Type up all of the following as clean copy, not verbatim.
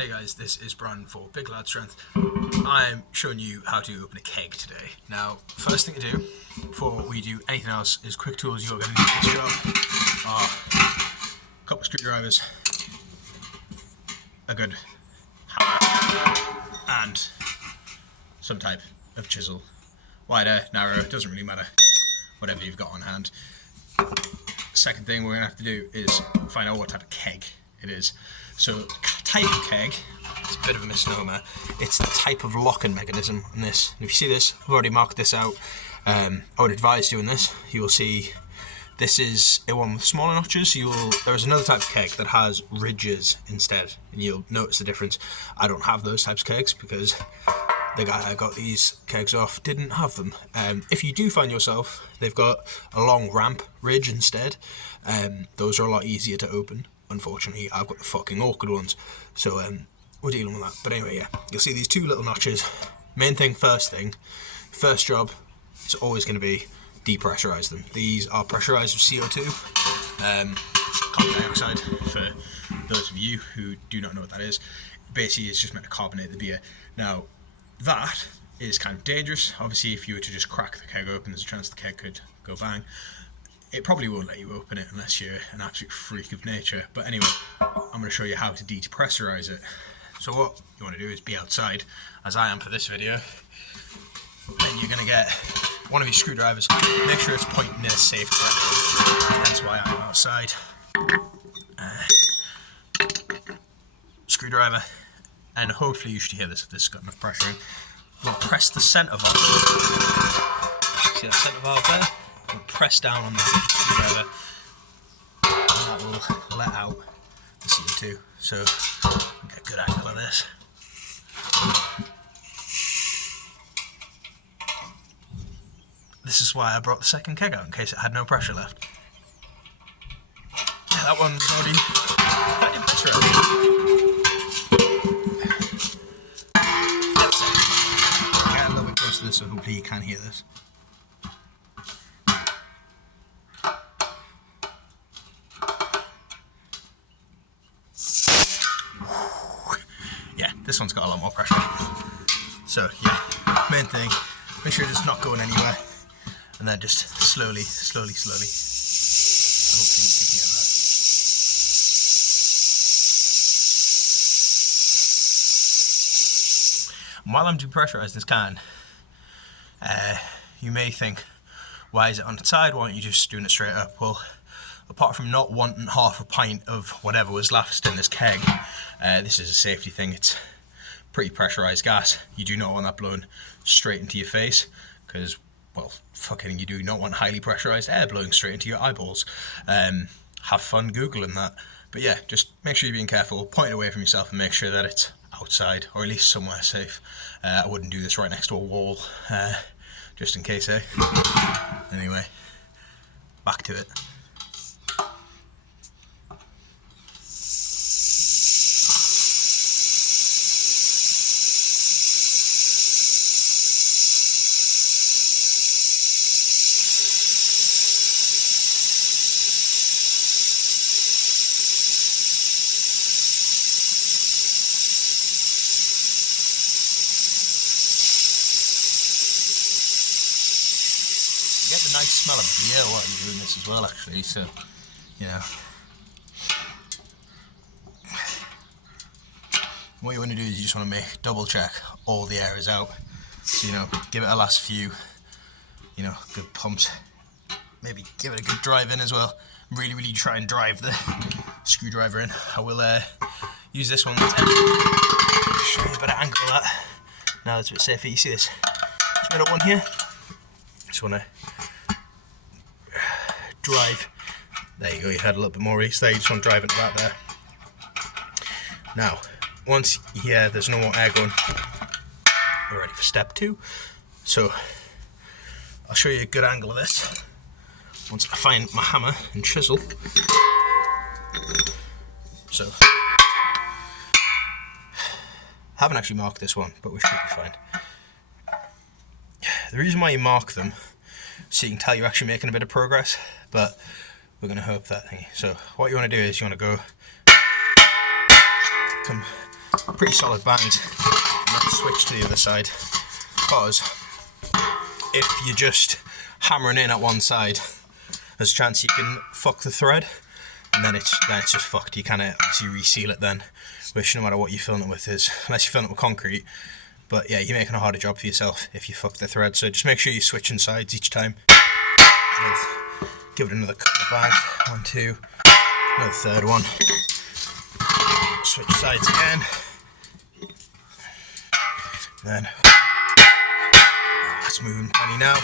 Hey guys, this is Brian for Big Lad Strength. I'm showing you how to open a keg today. Now, first thing to do before we do anything else is quick tools you're going to need for this job are a couple of screwdrivers, a good hammer, and some type of chisel. Wider, narrow, doesn't really matter, whatever you've got on hand. Second thing we're going to have to do is find out what type of keg it is. So, type of keg, it's a bit of a misnomer, it's the type of locking mechanism on this. And if you see this, I've already marked this out. I would advise doing this. You will see this is a one with smaller notches. There's another type of keg that has ridges instead, and you'll notice the difference. I don't have those types of kegs because the guy I got these kegs off didn't have them. If you do find yourself, they've got a long ramp ridge instead. Those are a lot easier to open. Unfortunately, I've got the fucking awkward ones, so we're dealing with that. But anyway, yeah, you'll see these two little notches. Main thing, first job, it's always going to be depressurize them. These are pressurized with CO2, carbon dioxide, for those of you who do not know what that is. Basically, it's just meant to carbonate the beer. Now, that is kind of dangerous. Obviously, if you were to just crack the keg open, there's a chance the keg could go bang. It probably won't let you open it unless you're an absolute freak of nature. But anyway, I'm going to show you how to depressurize it. So what you want to do is be outside, as I am for this video. Then you're going to get one of your screwdrivers. Make sure it's pointing in a safe direction. That's why I'm outside. Screwdriver. And hopefully you should hear this if this has got enough pressure in. We'll press the centre valve. See that centre valve there? We'll press down on the screwdriver and that will let out the CO2. So we'll get a good angle of this. This is why I brought the second keg out, in case it had no pressure left. Yeah, that one was already quite depressurized. Get a little bit closer to this so hopefully you can hear this. Yeah, this one's got a lot more pressure. So yeah, main thing, make sure it's not going anywhere, and then just slowly. Hopefully you can hear that. And while I'm depressurizing this can, you may think, why is it on its side? Why aren't you just doing it straight up? Well, apart from not wanting half a pint of whatever was left in this keg, this is a safety thing. It's pretty pressurized gas. You do not want that blowing straight into your face, because, well, fucking you do not want highly pressurized air blowing straight into your eyeballs. Have fun Googling that. But yeah, just make sure you're being careful, point it away from yourself and make sure that it's outside, or at least somewhere safe. I wouldn't do this right next to a wall, just in case, eh? Anyway, back to it. You get the nice smell of beer while you're doing this as well, actually, so, you know. What you want to do is you just want to double check all the air is out. So, you know, give it a last few, you know, good pumps. Maybe give it a good drive in as well. Really try and drive the screwdriver in. I will use this one to show you a better angle of that. Now it's a bit safer. You see this middle one here? Just want to drive. There you go, you had a little bit more release there. You just want to drive it about there. Now, once you hear there's no more air going, we're ready for step 2. So, I'll show you a good angle of this. Once I find my hammer and chisel. So, I haven't actually marked this one, but we should be fine. The reason why you mark them, so you can tell you're actually making a bit of progress, but we're going to hope that thingy. So what you want to do is you want to come pretty solid bangs. Let's switch to the other side, because if you're just hammering in at one side, there's a chance you can fuck the thread, and then it's just fucked. You kind of obviously reseal it then, which no matter what you're filling it with is, unless you're filling it with concrete. But yeah, you're making a harder job for yourself if you fuck the thread. So just make sure you're switching sides each time. Give it another couple of bangs. 1, 2, another third one. Switch sides again. Then that's moving plenty now.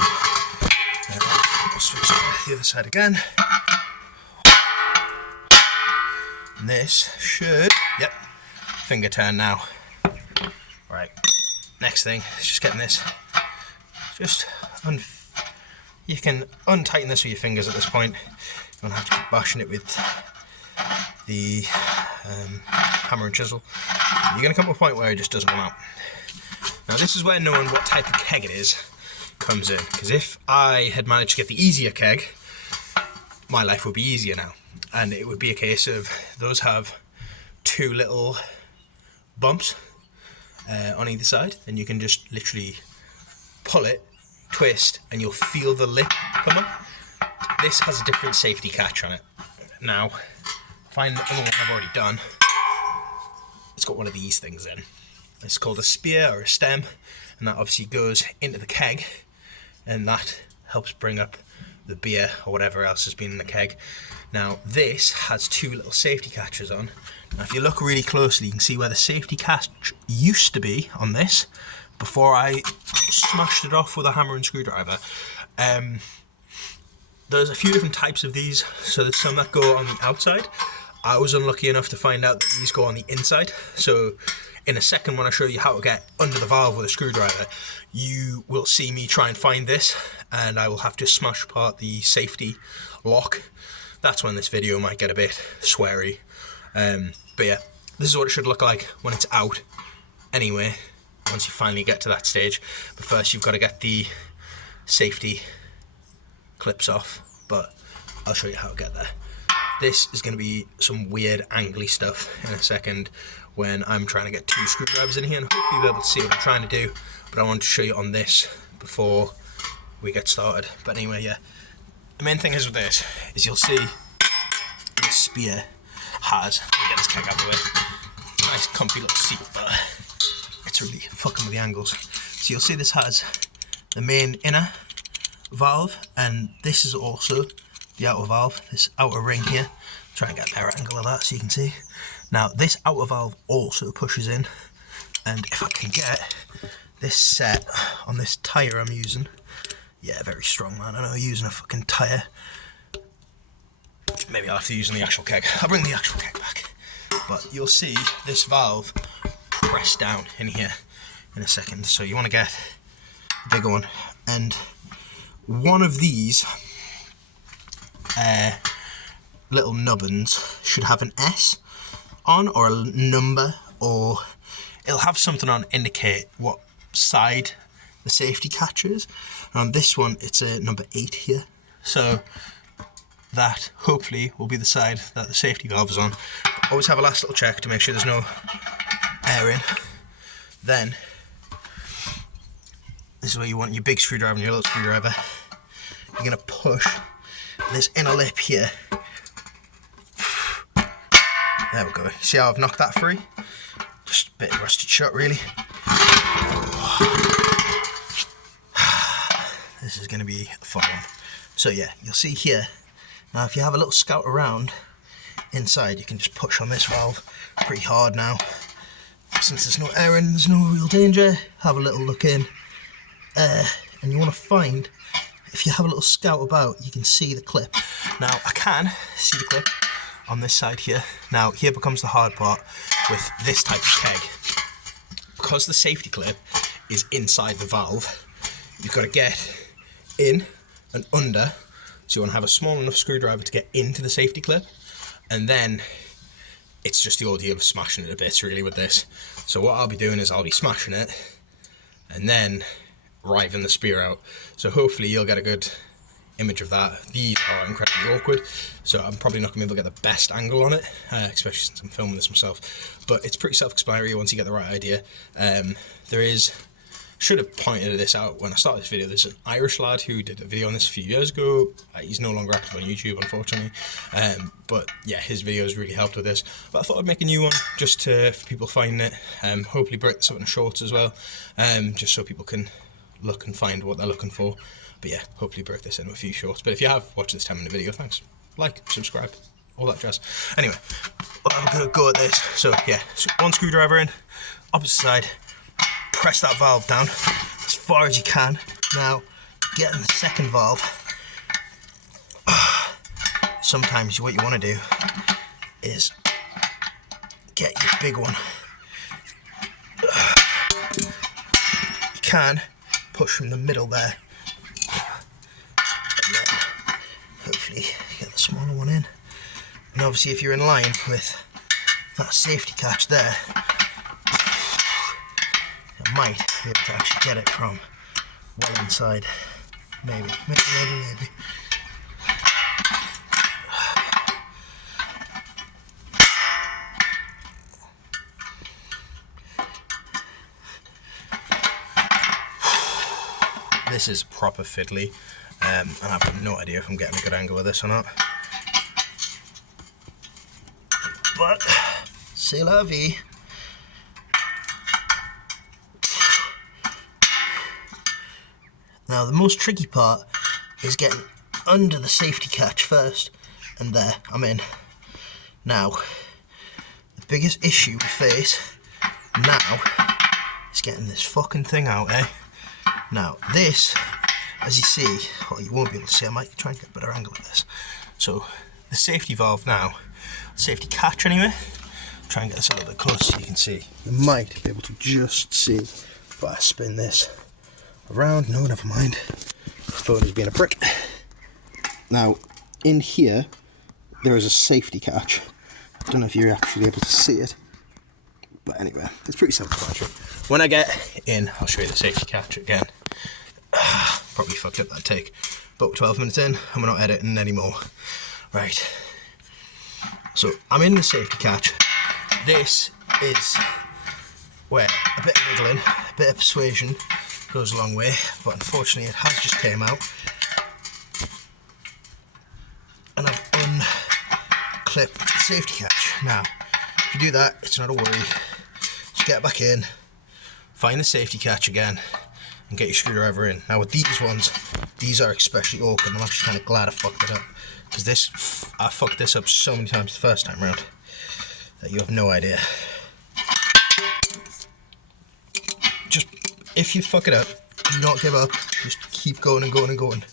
Then I'll switch to the other side again. And this should, yep, finger turn now. Right, next thing is just getting this, you can untighten this with your fingers at this point. You don't have to keep bashing it with the hammer and chisel. You're going to come to a point where it just doesn't come out. Now this is where knowing what type of keg it is comes in, because if I had managed to get the easier keg, my life would be easier now, and it would be a case of those have 2 little bumps on either side, and you can just literally pull it, twist, and you'll feel the lip come up. This has a different safety catch on it. Now, find the other one I've already done. It's got one of these things in. It's called a spear or a stem, and that obviously goes into the keg, and that helps bring up the beer or whatever else has been in the keg. Now this has 2 little safety catches on. Now if you look really closely, you can see where the safety catch used to be on this before I smashed it off with a hammer and screwdriver. There's a few different types of these, so there's some that go on the outside. I was unlucky enough to find out that these go on the inside, so in a second when I show you how to get under the valve with a screwdriver, you will see me try and find this, and I will have to smash apart the safety lock. That's when this video might get a bit sweary. But yeah, this is what it should look like when it's out anyway, once you finally get to that stage. But first you've got to get the safety clips off, but I'll show you how to get there. This is going to be some weird angly stuff in a second when I'm trying to get 2 screwdrivers in here, and hopefully you'll be able to see what I'm trying to do, but I want to show you on this before we get started. But anyway, yeah, the main thing is with this is you'll see this spear has, let me get this keg out of the way, nice comfy little seat, but it's really fucking with the angles. So you'll see this has the main inner valve, and this is also the outer valve, this outer ring here. Try and get a better angle of that so you can see. Now this outer valve also pushes in, and if I can get this set on this tyre I'm using, yeah, very strong, man. I know I'm using a fucking tyre. Maybe I'll have to use on the actual keg. I'll bring the actual keg back. But you'll see this valve pressed down in here in a second. So you want to get a bigger one, and one of these little nubbins should have an S on, or a number, or it'll have something on indicate what side the safety catch is. And on this one it's a number 8 here, so that hopefully will be the side that the safety valve is on. Always have a last little check to make sure there's no air in. Then this is where you want your big screwdriver and your little screwdriver. You're going to push this inner lip here. There we go. See how I've knocked that free? Just a bit rusted shut, really. This is going to be a fun one. So yeah, you'll see here. Now if you have a little scout around inside, you can just push on this valve pretty hard now. Since there's no air in, there's no real danger. Have a little look in. And you want to find, if you have a little scout about, you can see the clip. Now I can see the clip on this side here. Now here becomes the hard part with this type of keg. Because the safety clip is inside the valve, you've got to get in and under. So you want to have a small enough screwdriver to get into the safety clip, and then it's just the ordeal of smashing it a bit really with this. So what I'll be doing is I'll be smashing it and then riving the spear out. So hopefully you'll get a good image of that. These are incredibly awkward, so I'm probably not going to be able to get the best angle on it, especially since I'm filming this myself. But it's pretty self-explanatory once you get the right idea. Should have pointed this out when I started this video. There's an Irish lad who did a video on this a few years ago. He's no longer active on YouTube, unfortunately. But yeah, his videos really helped with this. But I thought I'd make a new one just for people finding it. Hopefully break this up into shorts as well, just so people can look and find what they're looking for. But yeah, hopefully break this into a few shorts. But if you have watched this 10-minute video, thanks. Like, subscribe, all that jazz. Anyway, we'll have a good go at this. So yeah, one screwdriver in, opposite side. Press that valve down as far as you can. Now, get in the second valve. Sometimes what you want to do is get your big one. You can push from the middle there, and then hopefully get the smaller one in. And obviously, if you're in line with that safety catch there, might be able to actually get it from well inside. Maybe. This is proper fiddly, and I've got no idea if I'm getting a good angle with this or not. But, c'est la vie. Now the most tricky part is getting under the safety catch first, and there, I'm in. Now, the biggest issue we face now is getting this fucking thing out, eh? Now this, as you see, well you won't be able to see, I might try and get a better angle of this. So, the safety valve now, safety catch anyway, try and get this a little bit closer so you can see. You might be able to just see if I spin this around. No, never mind. The phone is being a prick. Now, in here, there is a safety catch. I don't know if you're actually able to see it, but anyway, it's pretty self-explanatory. When I get in, I'll show you the safety catch again. Probably fucked up that take. About 12 minutes in, and we're not editing anymore. Right. So, I'm in the safety catch. This is where a bit of wiggling, a bit of persuasion goes a long way, but unfortunately it has just came out, and I've unclipped the safety catch. Now, if you do that, it's not a worry. Just get back in, find the safety catch again, and get your screwdriver in. Now with these ones, these are especially awkward, and I'm actually kind of glad I fucked it up, because I fucked this up so many times the first time round that you have no idea. Just, if you fuck it up, do not give up. Just keep going and going and going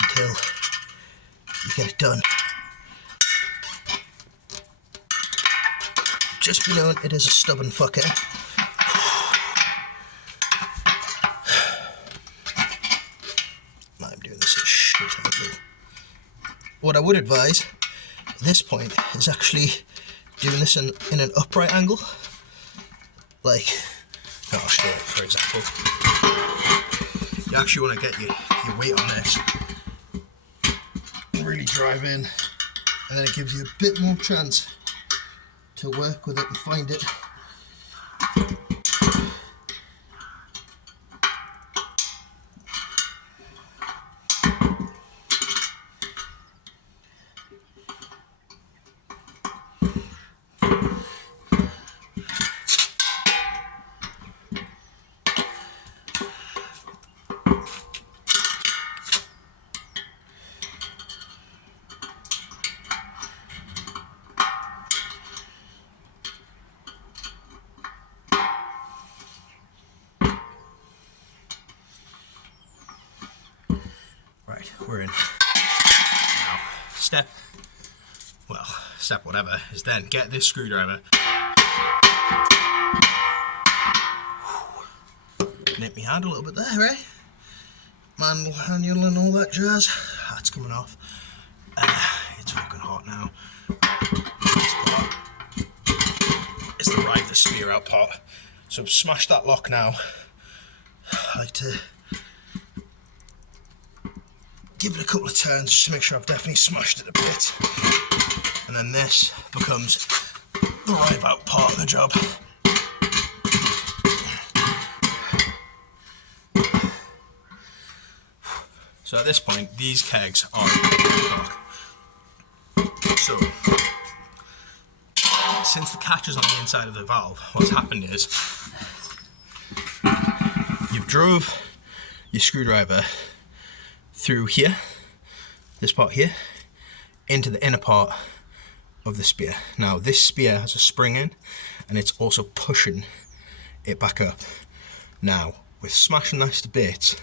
until you get it done. Just be known, it is a stubborn fucker. I'm doing this as shit angle. What I would advise at this point is actually doing this in an upright angle. Like, I'll show it, for example. You actually want to get your weight on this and really drive in, and then it gives you a bit more chance to work with it and find it. We're in. Now, step whatever, is then get this screwdriver, nip me hand a little bit there, eh? Manual handle and all that jazz. That's coming off. It's fucking hot now. This part is the right, the spear out part. So smash that lock now. I like to give it a couple of turns just to make sure I've definitely smashed it a bit. And then this becomes the rive out part of the job. So at this point, these kegs are dark. So, since the catch is on the inside of the valve, what's happened is you've drove your screwdriver through here, this part here, into the inner part of the spear. Now this spear has a spring in and it's also pushing it back up. Now with smashing this to bits,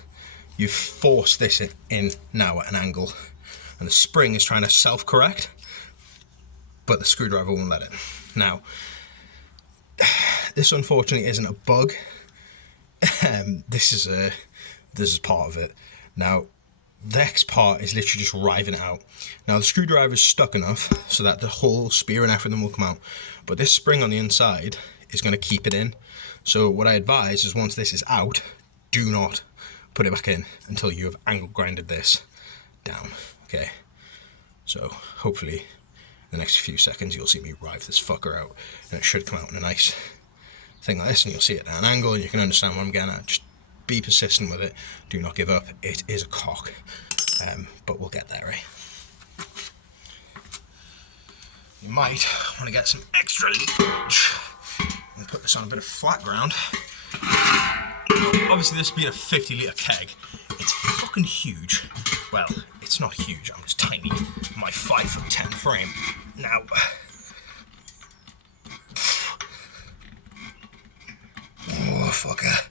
you've forced this in now at an angle and the spring is trying to self-correct, but the screwdriver won't let it. Now this unfortunately isn't a bug. This is part of it. Now the next part is literally just riving it out. Now the screwdriver is stuck enough so that the whole spear and everything will come out, but this spring on the inside is going to keep it in. So what I advise is once this is out, do not put it back in until you have angle grinded this down. Okay, so hopefully in the next few seconds you'll see me rive this fucker out and it should come out in a nice thing like this, and you'll see it at an angle and you can understand what I'm getting at. Just be persistent with it, do not give up. It is a cock, but we'll get there, right? You might want to get some extra leakage and put this on a bit of flat ground. Obviously this being a 50 litre keg, it's fucking huge. Well, it's not huge, I'm just tiny, my 5'10" frame. Now, oh fucker.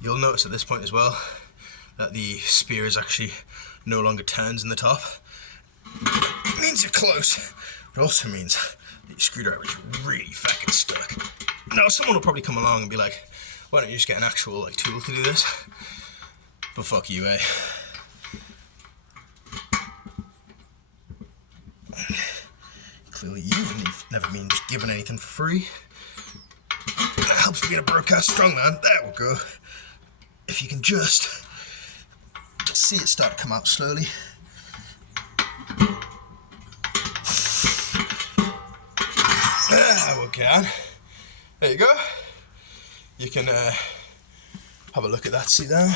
You'll notice at this point as well that the spear is actually no longer turns in the top. It means you're close, but it also means that your screwdriver is really fucking stuck. Now someone will probably come along and be like, why don't you just get an actual like tool to do this? But fuck you, eh? Clearly you've never been just given anything for free. That helps being a broadcast strongman. There we go. If you can just see it start to come out slowly. There we go. There you go. You can have a look at that, see now.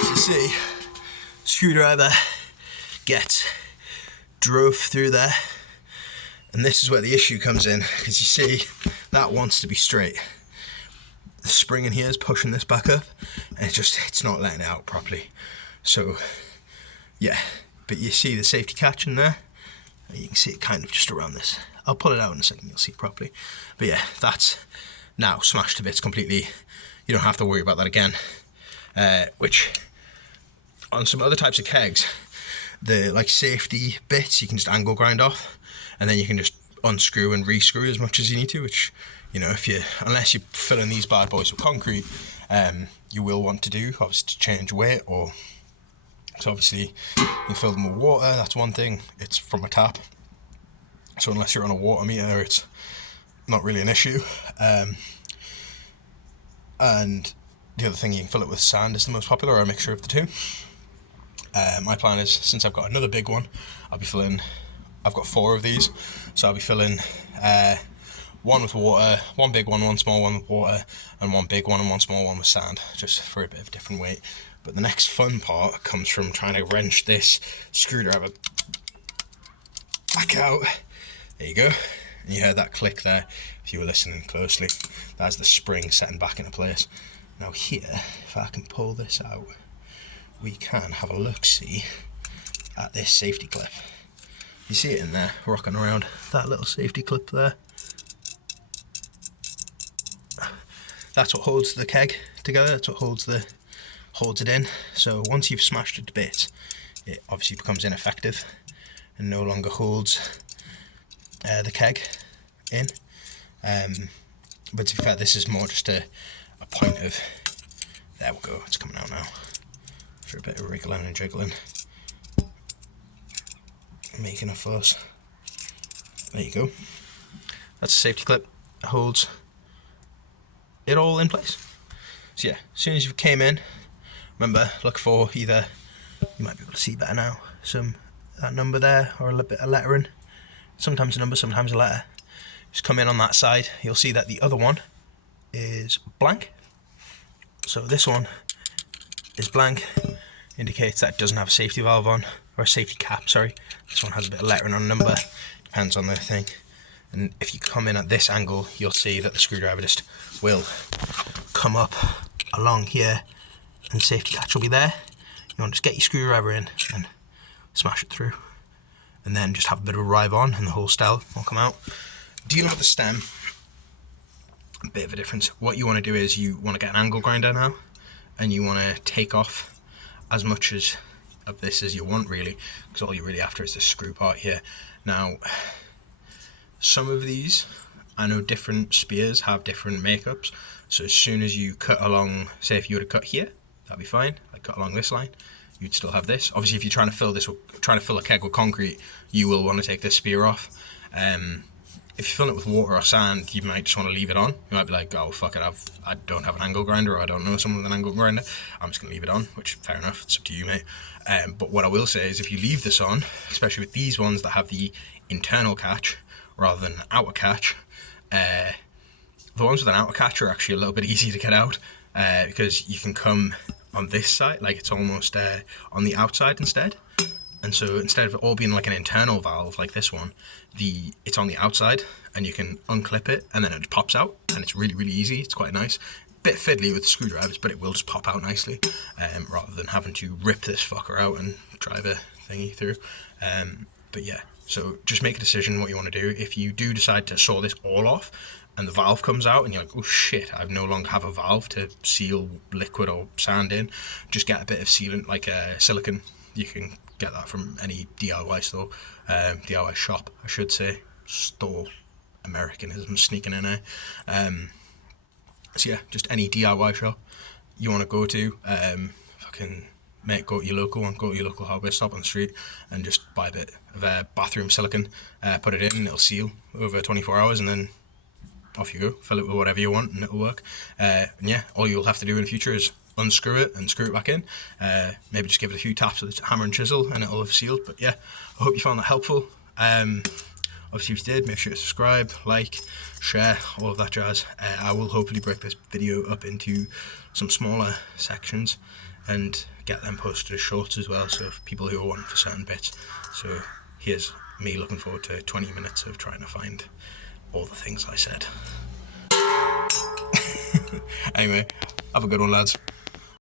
As you see, screwdriver gets drove through there. And this is where the issue comes in, because you see, that wants to be straight. The spring in here is pushing this back up, and it's not letting it out properly. So, yeah, but you see the safety catch in there, you can see it kind of just around this. I'll pull it out in a second, you'll see it properly. But yeah, that's now smashed to bits completely. You don't have to worry about that again. Which, on some other types of kegs, the like safety bits you can just angle grind off, and then you can just unscrew and rescrew as much as you need to, which, you know, unless you're filling these bad boys with concrete, you will want to do, obviously, to change weight, or so obviously you can fill them with water. That's one thing. It's from a tap, so unless you're on a water meter, it's not really an issue. And the other thing, you can fill it with sand is the most popular, or a mixture of the two. My plan is, since I've got another big one, I've got 4 of these, so I'll be filling one with water, one big one small one with water, and one big one and one small one with sand, just for a bit of different weight. But the next fun part comes from trying to wrench this screwdriver back out. There you go. And you heard that click there, if you were listening closely. That's the spring setting back into place. Now here, if I can pull this out, we can have a look-see at this safety clip. You see it in there, rocking around, that little safety clip there. That's what holds the keg together, that's what holds it in. So once you've smashed it to bits, it obviously becomes ineffective and no longer holds the keg in. But to be fair, this is more just a point of There we go, it's coming out now. After a bit of wriggling and jiggling. Making a fuss. There you go. That's a safety clip. It holds it all in place. So yeah, as soon as you came in, remember, look for either, you might be able to see better now, that number there, or a little bit of lettering. Sometimes a number, sometimes a letter. Just come in on that side, you'll see that the other one is blank. So this one is blank, indicates that it doesn't have a safety valve on, or a safety cap, sorry. This one has a bit of lettering on a number, depends on the thing. And if you come in at this angle, you'll see that the screwdriver just will come up along here, and the safety catch will be there. You want to just get your screwdriver in and smash it through, and then just have a bit of a drive on and the whole style will come out. Dealing with the stem, a bit of a difference. What you want to do is you want to get an angle grinder now, and you want to take off as much of this as you want, really, because all you're really after is this screw part here. Now, some of these, I know different spears have different makeups, so as soon as you cut along, say if you were to cut here, that'd be fine. Like cut along this line, you'd still have this. Obviously, if you're trying to fill a keg with concrete, you will want to take this spear off. If you fill it with water or sand, you might just want to leave it on. You might be like, oh fuck it, I don't have an angle grinder, or I don't know someone with an angle grinder, I'm just going to leave it on, which fair enough, it's up to you, mate. But what I will say is if you leave this on, especially with these ones that have the internal catch rather than outer catch, the ones with an outer catch are actually a little bit easier to get out, because you can come on this side, like it's almost on the outside instead. And so instead of it all being like an internal valve like this one, it's on the outside, and you can unclip it and then it pops out, and it's really, really easy. It's quite nice. Bit fiddly with screwdrivers, but it will just pop out nicely, rather than having to rip this fucker out and drive a thingy through. But yeah, so just make a decision what you want to do. If you do decide to saw this all off and the valve comes out and you're like, oh shit, I no longer have a valve to seal liquid or sand in, just get a bit of sealant, like silicone. You can get that from any DIY store, DIY shop, I should say. Store, Americanism sneaking in there. So yeah, just any DIY shop you want to go to, go to your local one, go to your local hardware shop on the street and just buy a bit of bathroom silicone, put it in, and it'll seal over 24 hours, and then off you go. Fill it with whatever you want and it'll work. And yeah, all you'll have to do in the future is unscrew it and screw it back in. Maybe just give it a few taps with a hammer and chisel and it'll have sealed. But yeah, I hope you found that helpful. Obviously if you did, make sure to subscribe, like, share, all of that jazz. I will hopefully break this video up into some smaller sections and get them posted as shorts as well, so if people who are wanting for certain bits. So here's me looking forward to 20 minutes of trying to find all the things I said. Anyway, have a good one, lads.